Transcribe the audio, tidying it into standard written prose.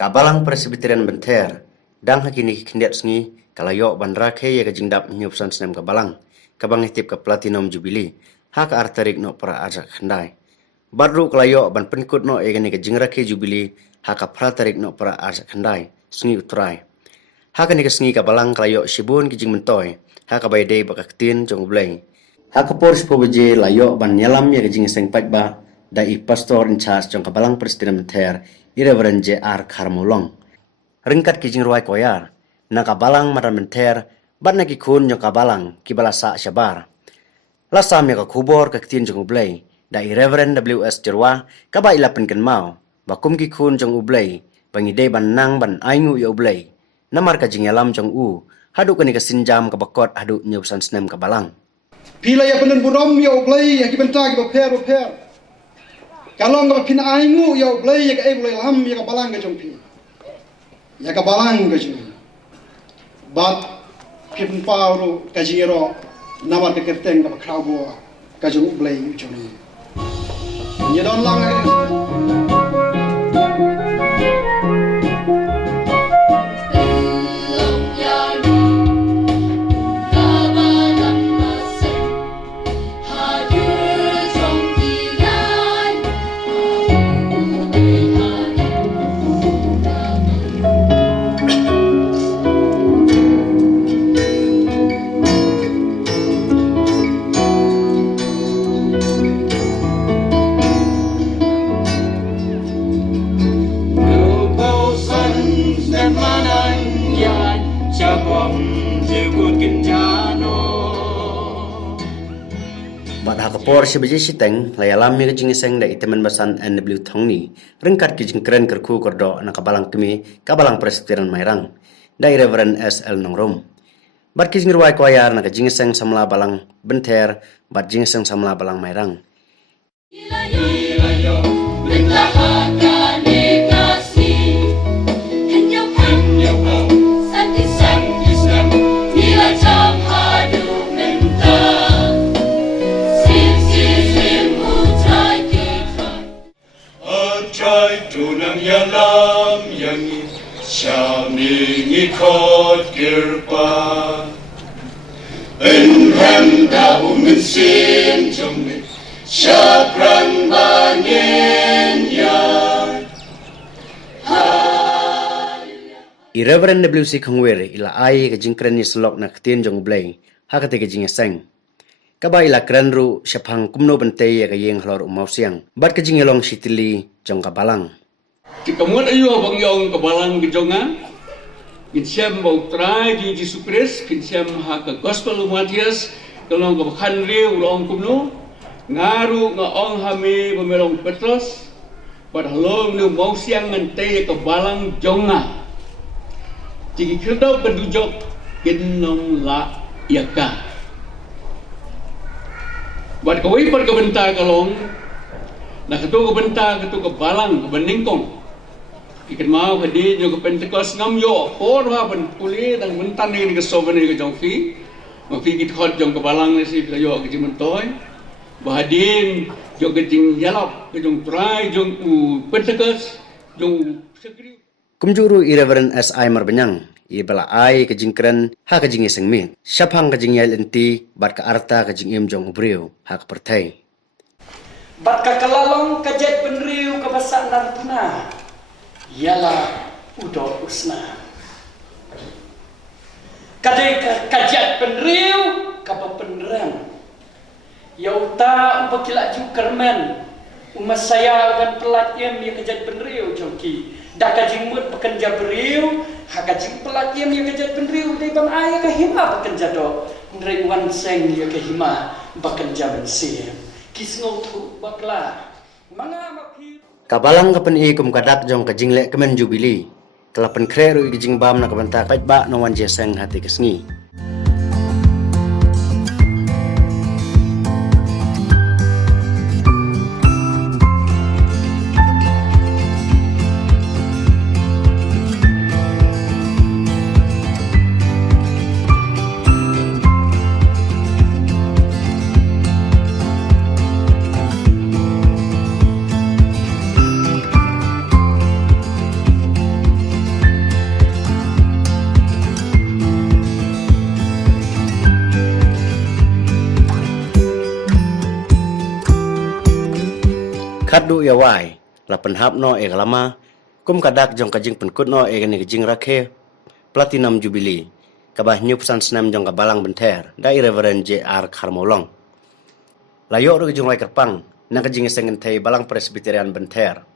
Kabalang Presbyterian Benter, dang hakini kindet sngi, kalayok bandra ke ya kajingdap nyupsan senem kabalang, kabang hitip ke Platinum Jubilee, hak arterik no para ajak khandai. Badru kalayok ban penkut no egani kajingra ke Jubilee, hak praterik no para ajak khandai, sngi utrai. Hak ni sngi kabalang kalayok shibun kijing mentoy, hak abaidei bakaktin jong blai. Hak poris pobeje layok ban nyalam ya kajing seng pajba, dai pastor in charge jong kabalang Presbyterian Benter, Reverend J.R. Karmulong. Ringkat kijing ruai koyar, na kabalang maran menter, bat na kikun yung kabalang kibalasa syabar. Lasam ya kakubor kaktin jong ublay, dai Reverend W.S. Jerwa, kaba ilapan kenmau, bakum kikun jong ublay, bangide ban nang ban aingu ya ublay. Namar kajing yalam jong hadu kani kasinjam kabakot hadu nyusan senem kabalang. Pila ya penen burom ya ublay ya kibenta kibaper. Kalau nggak pin aingu ya ublay ya ke ublay lam ya kabalang ke jong pin. Ya kabalang ke jong. Bat pin pauru kajiro namar ke kerteng ke krabo ke jong ublay jong. Ya don lang Bat hakapor sebagai siteng, layalam mi kajing iseng da itemen basan NW Thongni, ringkat kijing keren kerku kordo anak kabalang kemi, kabalang Presbyterian Mairang, dai Reverend S.L. Nongrom. Bat kijing ruai koyar na kajing iseng samla balang Benter, bat jing iseng samla balang Mairang. Yalam yang syamini kot kirpa enhanda umensin jomni syakran banyen ya Reverend W.C. Khongwer ila ai kajing keren ni selok na ketin jong blai, hakate kajing iseng. Kaba ila keren ru syapang kumno bentei ya kayeng halor umau siang, bat kajing elong sitili jong kabalang. Kamuan ayo abang yang kabalang kejonga, kinsem bau try di Yesus Kristus, kinsem hak gospel Matius, kalau kabakan riu ulang kumno, ngaru ngaong hami pemelong Petrus, padahal nu mau siang ngentei kabalang jonga. Jika kita berdujok genong la yaka. Bad kawai per kebenta kalong, nak ketu kebenta ketu kabalang kebeningkong. Ikan mau hadir juga Pentecost ngam yo por ha ban puli dang mentan ni ke soben ni ke jongfi mafi kit hot jong kebalang ni si yo ke jimentoy bahadin yo ke jing yalap ke jong try jong Pentecost jong segri Kumjuru Reverend S.I. Marbenyang, bala ai ke jingkren ha ke jing iseng mi syapang ke jing yal enti bat ka arta ke jing im jong ubriu ha ke pertai bat ka kalalong ka jet penriu ka basak nantuna ialah udah usna. Kadai kajian penriu kapa penrang. Yauta ubakila ju kermen. Umas saya akan pelat yang kajian penriu jongki. Dak kajing mut pekerja beriu, hak kajing pelat yang kajian penriu dai bang ayah kahima pekerja do. Ndrei wan seng dia kahima bekerja bensir. Kisngau tu bakla. Manga mapi kabalang kapan kum kadak jong ka jinglek kemen Jubilee kelapan kreru jing bam na kabanta pajba no wan jeseng hati kesngi. Khadu ya wai la penhap no e lama kum kadak jong kajing penkut no e gani kajing rakhe Platinum Jubilee kabah nyup san senam jong kabalang benter dai Reverend J.R. Karmolong. Layok ru kajing lai kerpang na kajing sengen thai balang Presbyterian benter.